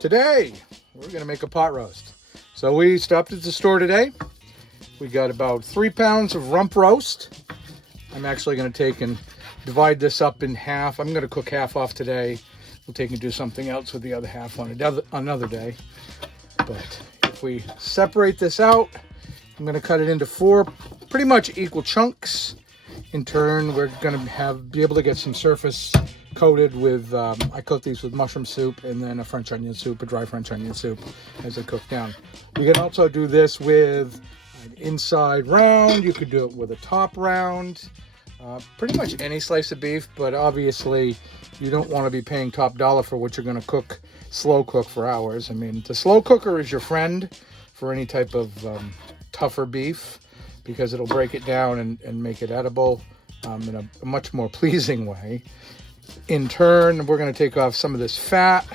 Today, we're going to make a pot roast. So we stopped at the store today. We got about 3 pounds of rump roast. I'm actually going to take and divide this up in half. I'm going to cook half off today. We'll take and do something else with the other half on another day. But if we separate this out, I'm going to cut it into 4 pretty much equal chunks. In turn, we're going to be able to get some surface coated with, I coat these with mushroom soup and then a French onion soup, a dry French onion soup as they cook down. We can also do this with an inside round. You could do it with a top round. Pretty much any slice of beef, but obviously you don't want to be paying top dollar for what you're going to cook, slow cook for hours. I mean, the slow cooker is your friend for any type of tougher beef because it'll break it down and make it edible in a much more pleasing way. In turn, we're going to take off some of this fat.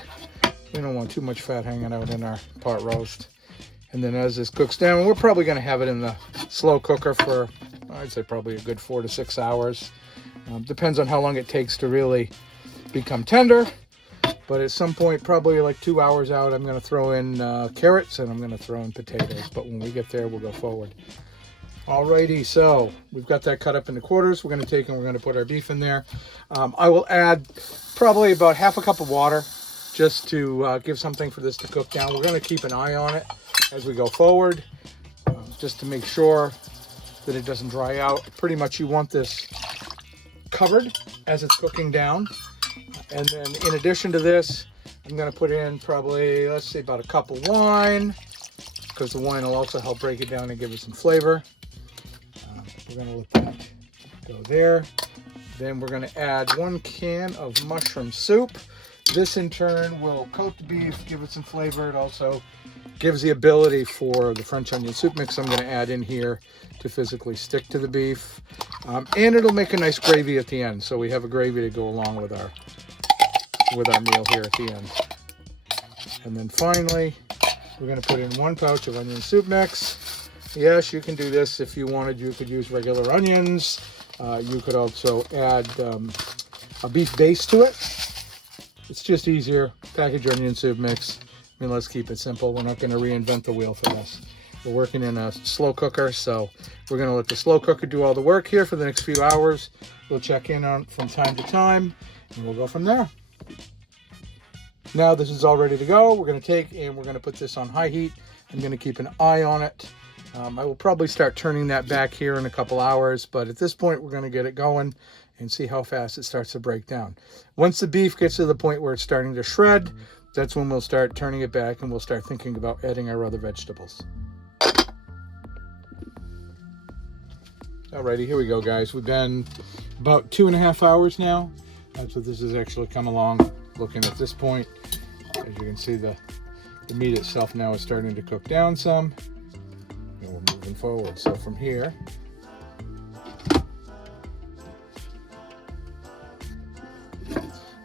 We don't want too much fat hanging out in our pot roast. And then as this cooks down, we're probably going to have it in the slow cooker for, I'd say probably a good 4 to 6 hours. Depends on how long it takes to really become tender. But at some point, probably like 2 hours out, I'm going to throw in carrots and I'm going to throw in potatoes. But when we get there, we'll go forward. Alrighty, so we've got that cut up into quarters. We're going to take and we're going to put our beef in there. I will add probably about half a cup of water just to give something for this to cook down. We're going to keep an eye on it as we go forward, just to make sure that it doesn't dry out. Pretty much you want this covered as it's cooking down. And then in addition to this, I'm going to put in probably, let's say about a cup of wine, because the wine will also help break it down and give it some flavor. We're going to let that go there. Then we're going to add 1 can of mushroom soup. This in turn will coat the beef, give it some flavor. It also gives the ability for the French onion soup mix I'm going to add in here to physically stick to the beef. And it'll make a nice gravy at the end. So we have a gravy to go along with our meal here at the end. And then finally, we're going to put in 1 pouch of onion soup mix. Yes, you can do this if you wanted. You could use regular onions. You could also add a beef base to it. It's just easier. Package your onion soup mix. I mean, let's keep it simple. We're not going to reinvent the wheel for this. We're working in a slow cooker, so we're going to let the slow cooker do all the work here for the next few hours. We'll check in on from time to time, and we'll go from there. Now this is all ready to go. We're going to take and we're going to put this on high heat. I'm going to keep an eye on it. I will probably start turning that back here in a couple hours, but at this point we're going to get it going and see how fast it starts to break down. Once the beef gets to the point where it's starting to shred, that's when we'll start turning it back and we'll start thinking about adding our other vegetables. Alrighty, here we go, guys. We've been about 2.5 hours now. That's what this has actually come along. Looking at this point, as you can see, the meat itself now is starting to cook down some. And we're moving forward. So from here,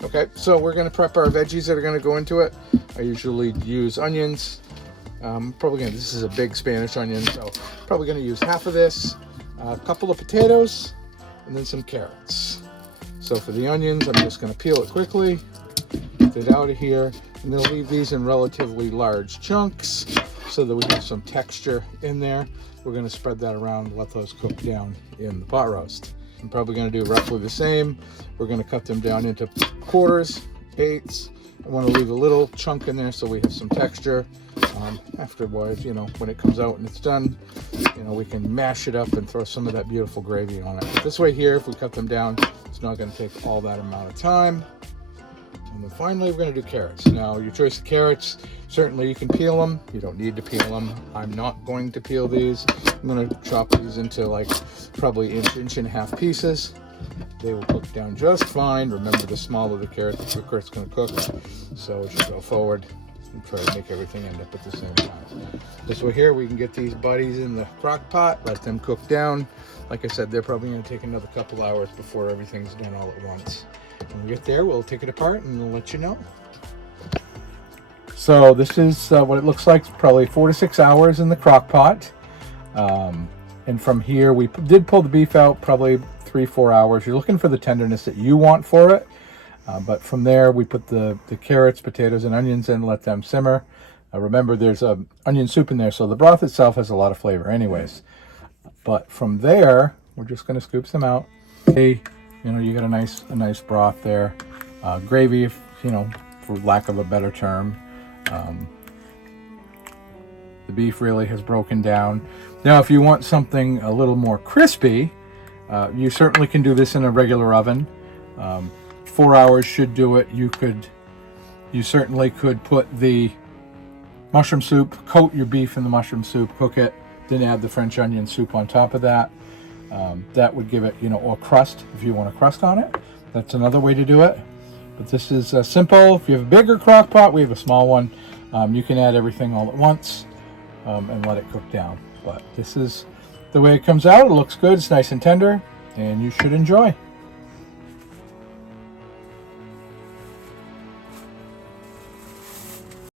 okay, so we're going to prep our veggies that are going to go into it. I usually use onions. This is a big Spanish onion, so probably going to use half of this, a couple of potatoes, and then some carrots. So for the onions, I'm just going to peel it quickly, get it out of here, and then leave these in relatively large chunks so that we have some texture in there. We're going to spread that around and let those cook down in the pot roast. I'm probably going to do roughly the same. We're going to cut them down into quarters, eighths. I want to leave a little chunk in there so we have some texture. Afterwards, when it comes out and it's done, we can mash it up and throw some of that beautiful gravy on it. This way here, if we cut them down, it's not going to take all that amount of time. And then finally, we're going to do carrots. Now, your choice of carrots, certainly you can peel them. You don't need to peel them. I'm not going to peel these. I'm going to chop these into probably inch and a half pieces. They will cook down just fine. Remember, the smaller the carrot, the quicker it's going to cook. So as you go forward and try to make everything end up at the same time. This way here, we can get these buddies in the crock pot, let them cook down. Like I said, they're probably going to take another couple hours before everything's done all at once. When we get there, we'll take it apart and we'll let you know. So this is what it looks like. It's probably 4 to 6 hours in the crock pot. And from here, we did pull the beef out probably 3-4 hours. You're looking for the tenderness that you want for it. But from there, we put the carrots, potatoes, and onions in, let them simmer. Remember, there's a onion soup in there, so the broth itself has a lot of flavor anyways. But from there, we're just going to scoop some out. Hey, you know, you got a nice broth there. Gravy, if, you know, for lack of a better term. The beef really has broken down. Now, if you want something a little more crispy, you certainly can do this in a regular oven. 4 hours should do it. You certainly could put the mushroom soup, coat your beef in the mushroom soup, cook it, then add the French onion soup on top of that. That would give it, you know, or crust if you want a crust on it. That's another way to do it. But this is simple. If you have a bigger crock pot, we have a small one. You can add everything all at once and let it cook down. But this is the way it comes out. It looks good. It's nice and tender, and you should enjoy.